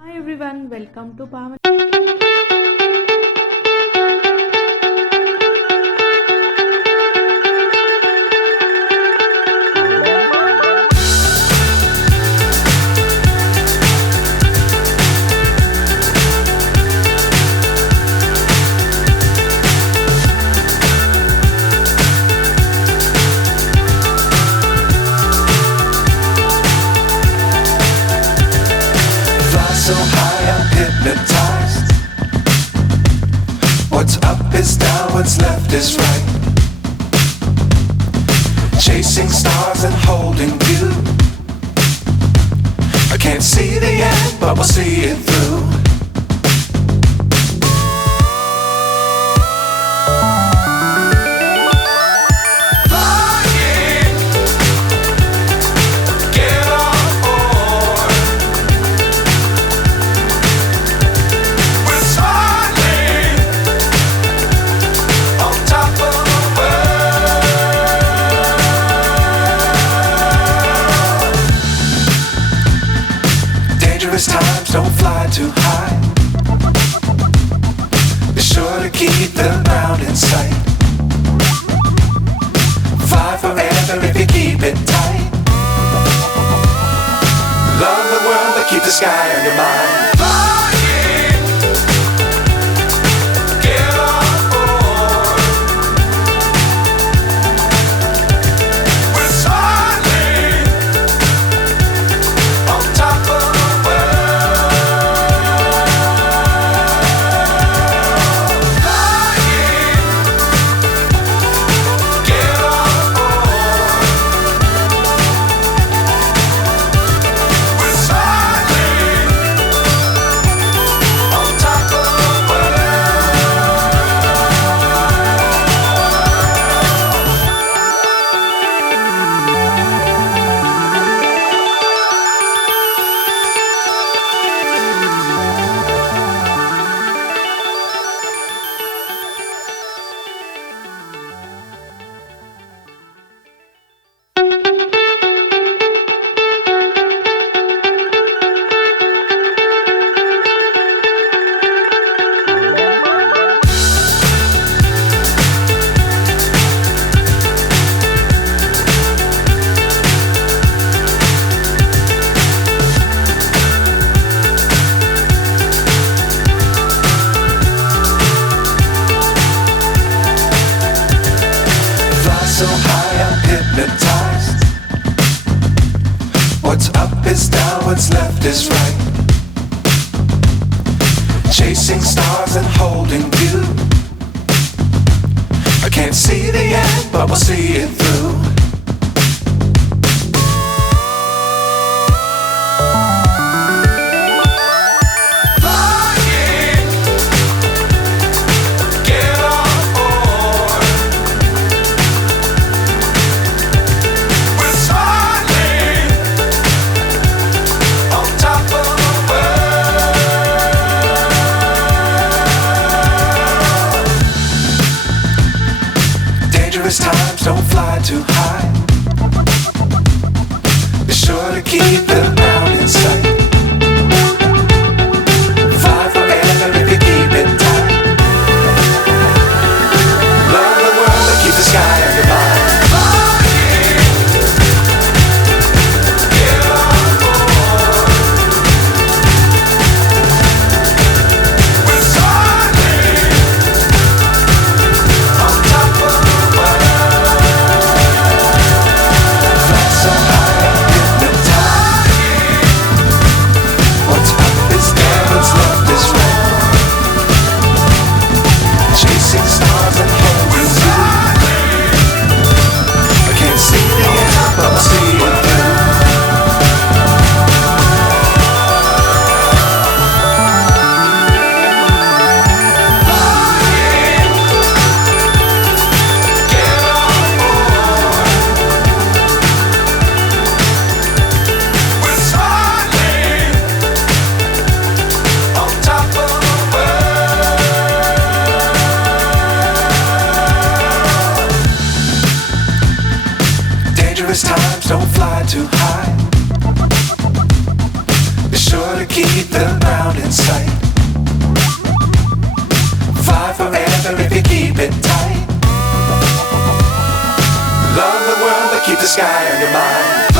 Hi everyone, welcome to Pavani. Fly so high, I'm hypnotized. What's up is down, what's left is right. Chasing stars and holding you. I can't see the end, but we'll see it through. Flying, get on board. We're smiling on top of the world. Dangerous times, don't fly too high. Be sure to keep the ground in sight. Fly forever if you keep it tight. Love the world, but keep the sky on your mind. Flying, get on board. We're smiling on top of the world. Flying, get on board. We're smiling on top of the Fly so high, I'm hypnotized. What's up is down, what's left is right. Chasing stars and holding you. I can't see the end, but we'll see it through. Flying, get on board. We're smiling on top of the world. Dangerous times, don't fly too high. Be sure to keep the ground in sight. Fly forever if you keep it tight. Love the world, but keep the sky on your mind. Flying, get on board. We're smiling on top of the world. Fly so high, I'm hypnotized. What's up is down, what's left is right. Chasing stars and holding you. I can't see the end, but I'll see it through. Flying, get on board. We're smiling on top of the world. Dangerous times, don't fly too high. Be sure to keep the the ground in sight. Fly forever if you keep it tight. Love the world but keep the sky on your mind.